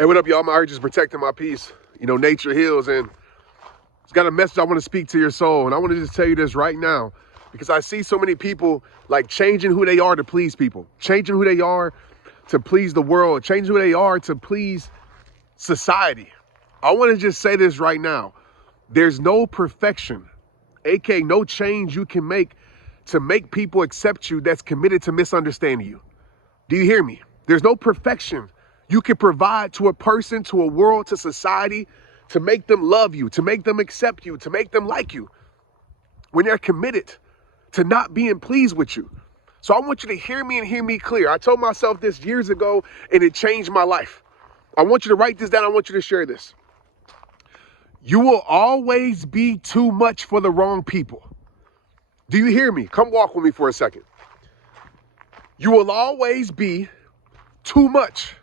Hey, what up, y'all? My urge is protecting my peace. You know, nature heals, and it's got a message I want to speak to your soul. And I want to just tell you this right now, because I see so many people like changing who they are to please people, changing who they are to please the world, changing who they are to please society. I want to just say this right now. There's no perfection, aka no change you can make to make people accept you that's committed to misunderstanding you. Do you hear me? There's no perfection you can provide to a person, to a world, to society, to make them love you, to make them accept you, to make them like you, when they're committed to not being pleased with you. So I want you to hear me and hear me clear. I told myself this years ago, and it changed my life. I want you to write this down. I want you to share this. You will always be too much for the wrong people. Do you hear me? Come walk with me for a second. You will always be too much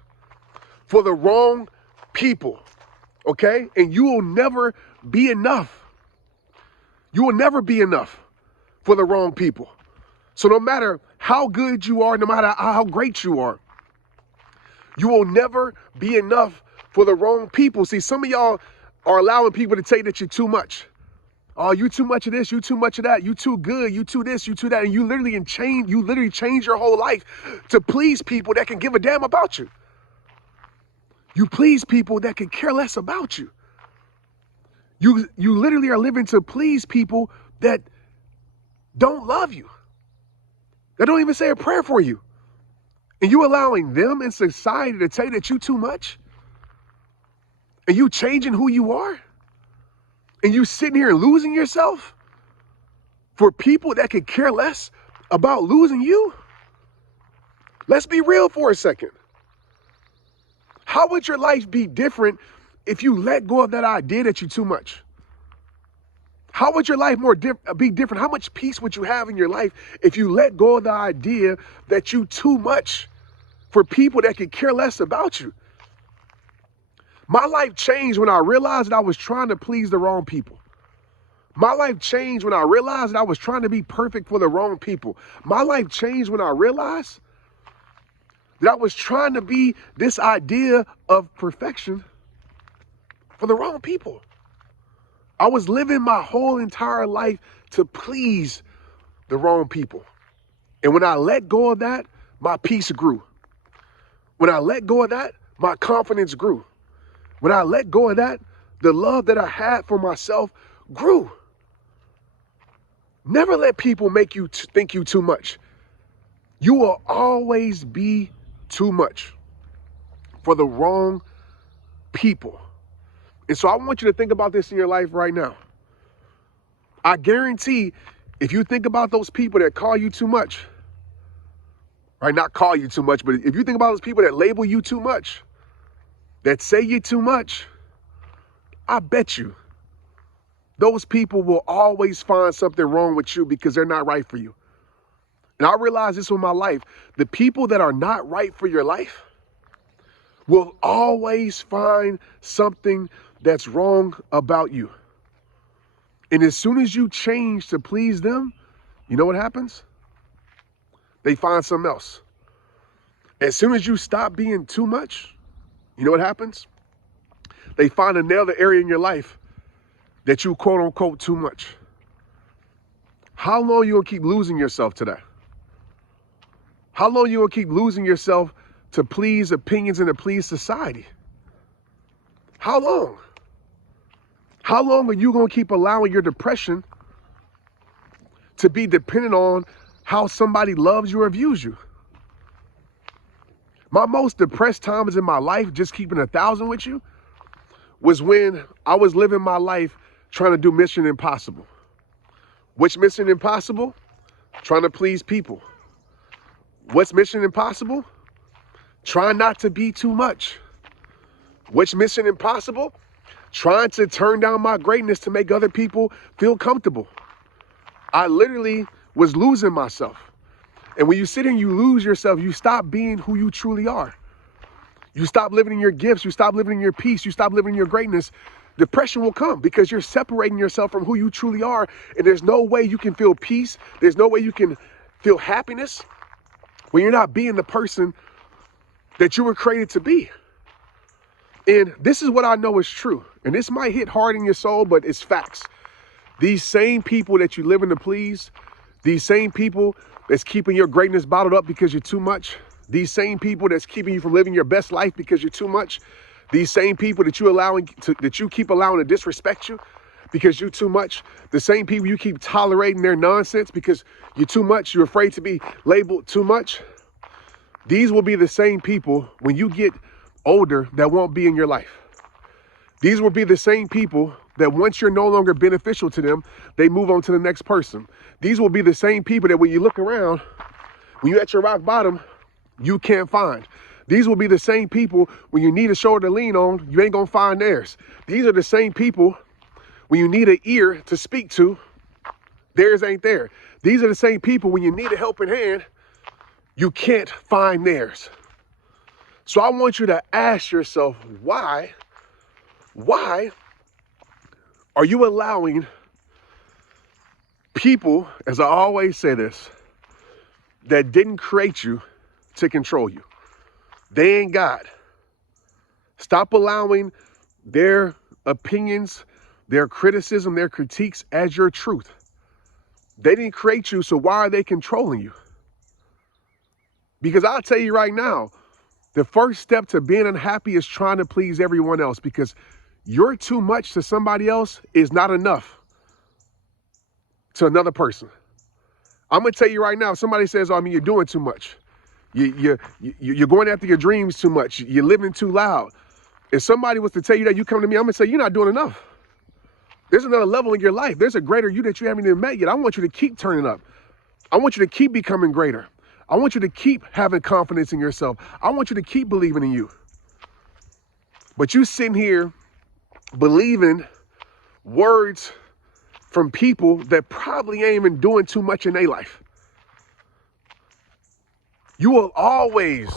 for the wrong people, okay? And you will never be enough. You will never be enough for the wrong people. So no matter how good you are, no matter how great you are, you will never be enough for the wrong people. See, some of y'all are allowing people to tell you that you're too much. Oh, you too much of this, you too much of that, you too good, you too this, you too that. And you literally change your whole life to please people that can give a damn about you. You please people that can care less about you. You literally are living to please people that don't love you, that don't even say a prayer for you. And you allowing them in society to tell you that you too much? And you changing who you are? And you sitting here and losing yourself for people that could care less about losing you? Let's be real for a second. How would your life be different if you let go of that idea that you're too much? How would your life be different? How much peace would you have in your life if you let go of the idea that you too much for people that could care less about you? My life changed when I realized that I was trying to please the wrong people. My life changed when I realized that I was trying to be perfect for the wrong people. My life changed when I realized that I was trying to be this idea of perfection for the wrong people. I was living my whole entire life to please the wrong people. And when I let go of that, my peace grew. When I let go of that, my confidence grew. When I let go of that, the love that I had for myself grew. Never let people make you think you too much. You will always be too much for the wrong people. And so I want you to think about this in your life right now. I guarantee if you think about those people that call you too much, right? Not call you too much, but if you think about those people that label you too much, that say you too much, I bet you those people will always find something wrong with you because they're not right for you. And I realized this with my life. The people that are not right for your life will always find something that's wrong about you. And as soon as you change to please them, you know what happens? They find something else. As soon as you stop being too much, you know what happens? They find another area in your life that you quote unquote too much. How long you gonna keep losing yourself to that? How long you gonna keep losing yourself to please opinions and to please society? How long? How long are you gonna keep allowing your depression to be dependent on how somebody loves you or views you? My most depressed times in my life, just keeping 1,000 with you, was when I was living my life trying to do Mission Impossible. Which Mission Impossible? Trying to please people. What's Mission Impossible? Trying not to be too much. Which Mission Impossible? Trying to turn down my greatness to make other people feel comfortable. I literally was losing myself. And when you sit here and you lose yourself, you stop being who you truly are. You stop living in your gifts. You stop living in your peace. You stop living in your greatness. Depression will come because you're separating yourself from who you truly are. And there's no way you can feel peace. There's no way you can feel happiness when you're not being the person that you were created to be. And this is what I know is true. And this might hit hard in your soul, but it's facts. These same people that you living to please, these same people that's keeping your greatness bottled up because you're too much, these same people that's keeping you from living your best life because you're too much, these same people that you keep allowing to disrespect you because you're too much, the same people you keep tolerating their nonsense because you're too much, you're afraid to be labeled too much. These will be the same people when you get older that won't be in your life. These will be the same people that once you're no longer beneficial to them, they move on to the next person. These will be the same people that when you look around, when you're at your rock bottom, you can't find. These will be the same people when you need a shoulder to lean on, you ain't gonna find theirs. These are the same people when you need an ear to speak to, theirs ain't there. These are the same people when you need a helping hand, you can't find theirs. So I want you to ask yourself, why are you allowing people, as I always say this, that didn't create you to control you? They ain't God. Stop allowing their opinions, their criticism, their critiques as your truth. They didn't create you, so why are they controlling you? Because I'll tell you right now, the first step to being unhappy is trying to please everyone else, because you're too much to somebody else is not enough to another person. I'm going to tell you right now, if somebody says, oh, I mean, you're doing too much. You're going after your dreams too much. You're living too loud. If somebody was to tell you that, you come to me, I'm going to say, you're not doing enough. There's another level in your life. There's a greater you that you haven't even met yet. I want you to keep turning up. I want you to keep becoming greater. I want you to keep having confidence in yourself. I want you to keep believing in you. But you sitting here believing words from people that probably ain't even doing too much in their life. You will always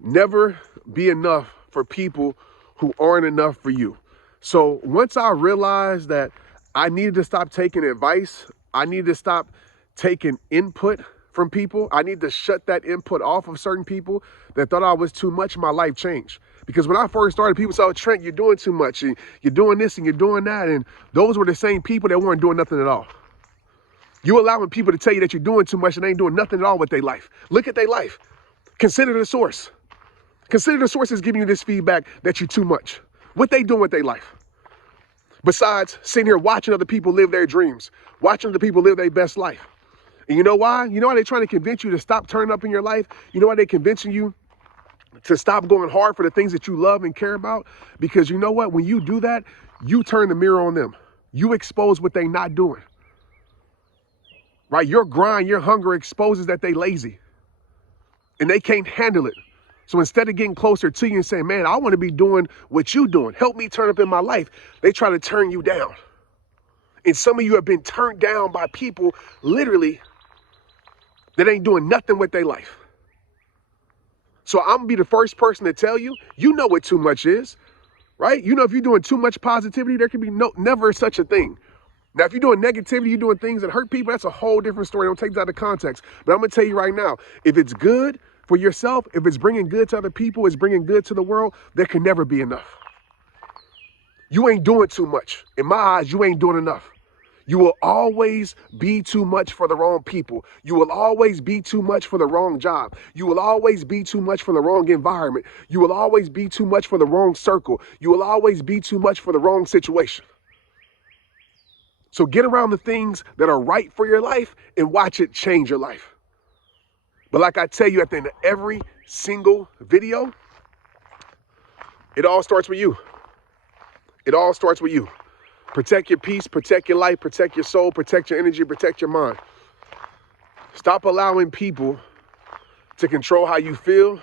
never be enough for people who aren't enough for you. So once I realized that I needed to stop taking advice, I needed to stop taking input from people, I need to shut that input off of certain people that thought I was too much, my life changed. Because when I first started, people said, oh, Trent, you're doing too much. You're doing this and you're doing that. And those were the same people that weren't doing nothing at all. You allowing people to tell you that you're doing too much and they ain't doing nothing at all with their life. Look at their life. Consider the source. Consider the source is giving you this feedback that you're too much. What they doing with their life? Besides sitting here watching other people live their dreams, watching other people live their best life. And you know why? You know why they're trying to convince you to stop turning up in your life? You know why they're convincing you to stop going hard for the things that you love and care about? Because you know what? When you do that, you turn the mirror on them. You expose what they're not doing. Right? Your grind, your hunger exposes that they lazy. And they can't handle it. So instead of getting closer to you and saying, man, I want to be doing what you're doing, help me turn up in my life, they try to turn you down. And some of you have been turned down by people literally that ain't doing nothing with their life. So I'm gonna be the first person to tell you, you know what too much is, right? You know, if you're doing too much positivity, there can be never such a thing. Now, if you're doing negativity, you're doing things that hurt people, that's a whole different story. Don't take that out of context. But I'm gonna tell you right now, if it's good for yourself, if it's bringing good to other people, it's bringing good to the world, there can never be enough. You ain't doing too much. In my eyes, you ain't doing enough. You will always be too much for the wrong people. You will always be too much for the wrong job. You will always be too much for the wrong environment. You will always be too much for the wrong circle. You will always be too much for the wrong situation. So get around the things that are right for your life and watch it change your life. But like I tell you at the end of every single video, it all starts with you. It all starts with you. Protect your peace, protect your life, protect your soul, protect your energy, protect your mind. Stop allowing people to control how you feel,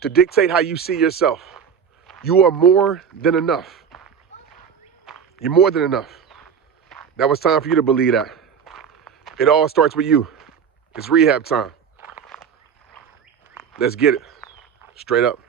to dictate how you see yourself. You are more than enough. You're more than enough. Now it's time for you to believe that. It all starts with you. It's rehab time. Let's get it. Straight up.